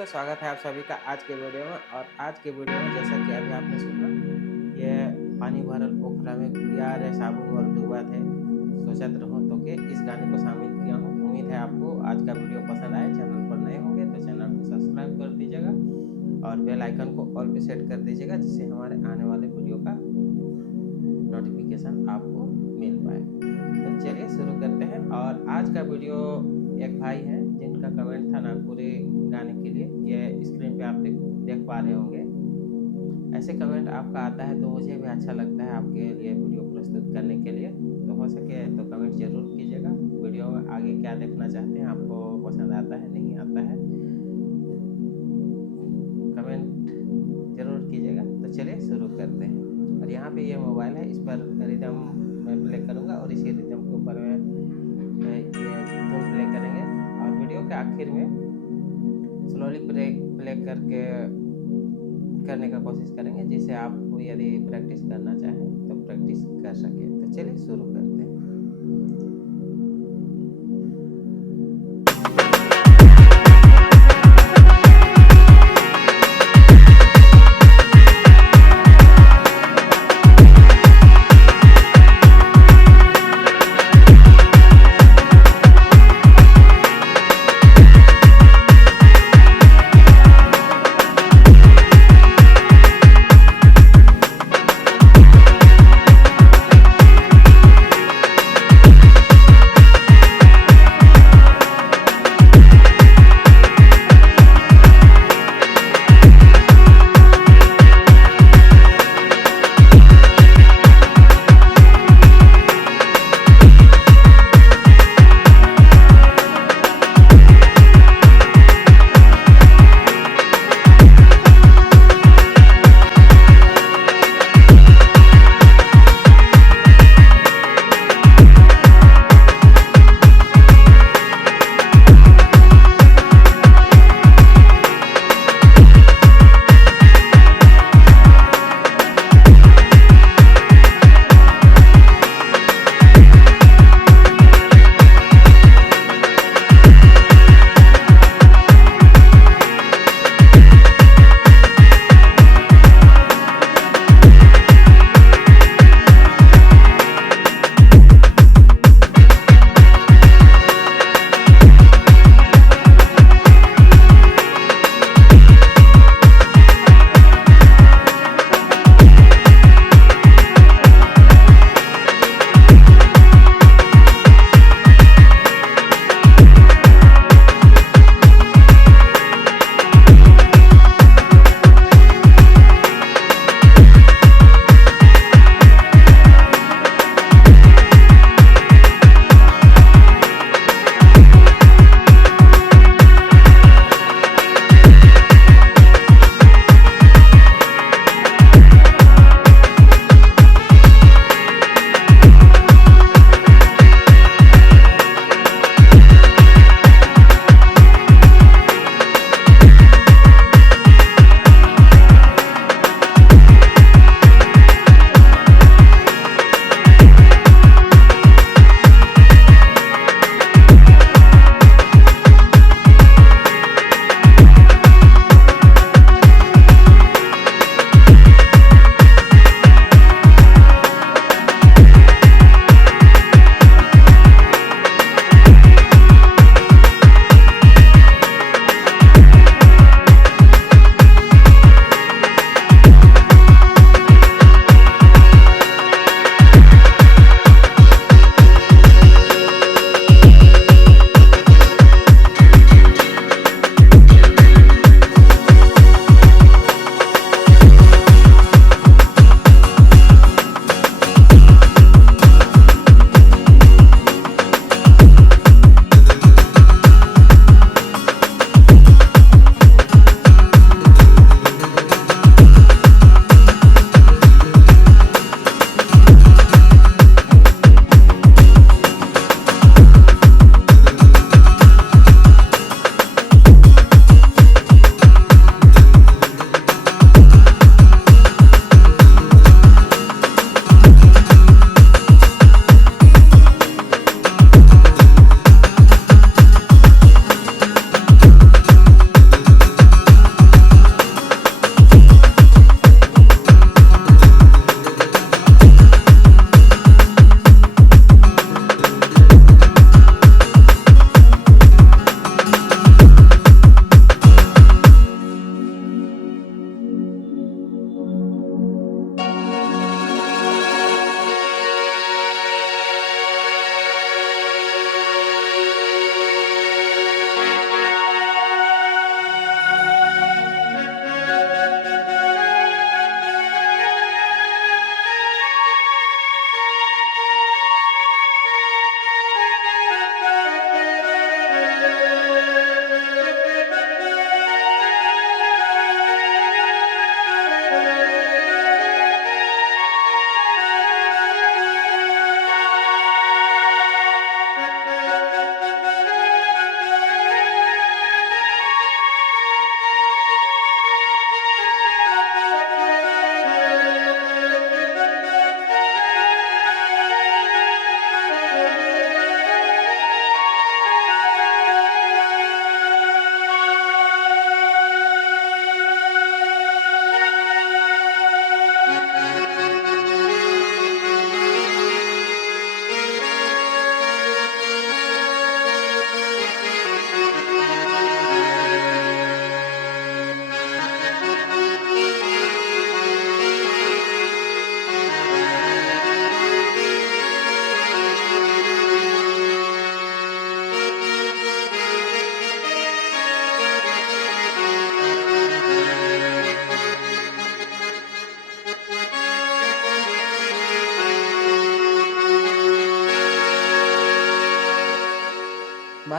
दोस्तों, स्वागत है आप सभी का आज के वीडियो में। और आज के वीडियो में जैसा कि अभी आपने सुना, ये पानी भरल पोखरा में गुड़िया रे साबुन और डूबा थे, सोचत रहो तो के इस गाने को शामिल किया हूँ। उम्मीद है आपको आज का वीडियो पसंद आए। चैनल पर नए होंगे तो चैनल को सब्सक्राइब कर दीजिएगा और बेल आइकन को ऑल पे सेट कर दीजिएगा, जिससे हमारे आने वाले वीडियो का नोटिफिकेशन आपको मिल पाए। तो चलिए शुरू करते हैं। और आज का वीडियो एक भाई है जिनका कमेंट था नागपुरी गाने के लिए। ये स्क्रीन पे आप देख पा रहे होंगे। ऐसे कमेंट आपका आता है तो मुझे भी अच्छा लगता है आपके लिए वीडियो प्रस्तुत करने के लिए। तो हो सके तो कमेंट जरूर कीजिएगा। वीडियो में आगे क्या देखना चाहते हैं, आपको पसंद आता है नहीं आता है, कमेंट जरूर कीजिएगा। तो चलिए शुरू करते हैं। और यहाँ पे ये मोबाइल है, इस पर रिदम मैं प्ले करूँगा और इसी रिदम के ऊपर मैं ये धुन प्ले करेंगे। और वीडियो के आखिर में स्लोली प्ले करने का कोशिश करेंगे, जिससे आप यदि प्रैक्टिस करना चाहें तो प्रैक्टिस कर सके। तो चलिए शुरू करते हैं।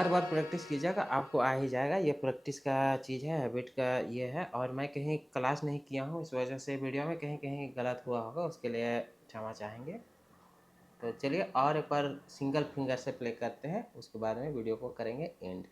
बार बार प्रैक्टिस कीजिएगा, आपको आ ही जाएगा। ये प्रैक्टिस का चीज़ है, हैबिट का ये है। और मैं कहीं क्लास नहीं किया हूँ, इस वजह से वीडियो में कहीं कहीं गलत हुआ होगा, उसके लिए क्षमा चाहेंगे। तो चलिए और एक बार सिंगल फिंगर से प्ले करते हैं, उसके बाद में वीडियो को करेंगे एंड।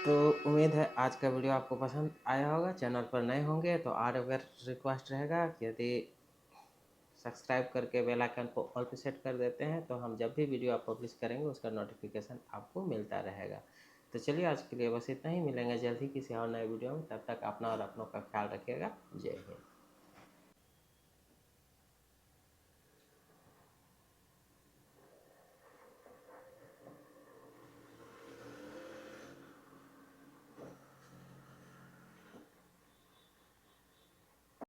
तो उम्मीद है आज का वीडियो आपको पसंद आया होगा। चैनल पर नए होंगे तो और अगर रिक्वेस्ट रहेगा कि यदि सब्सक्राइब करके बेल आइकन को ऑल पे सेट कर देते हैं तो हम जब भी वीडियो आप पब्लिश करेंगे उसका नोटिफिकेशन आपको मिलता रहेगा। तो चलिए आज के लिए बस इतना ही, मिलेंगे जल्द ही किसी और नए वीडियो में। तब तक अपना और अपनों का ख्याल रखिएगा। जय हिंद।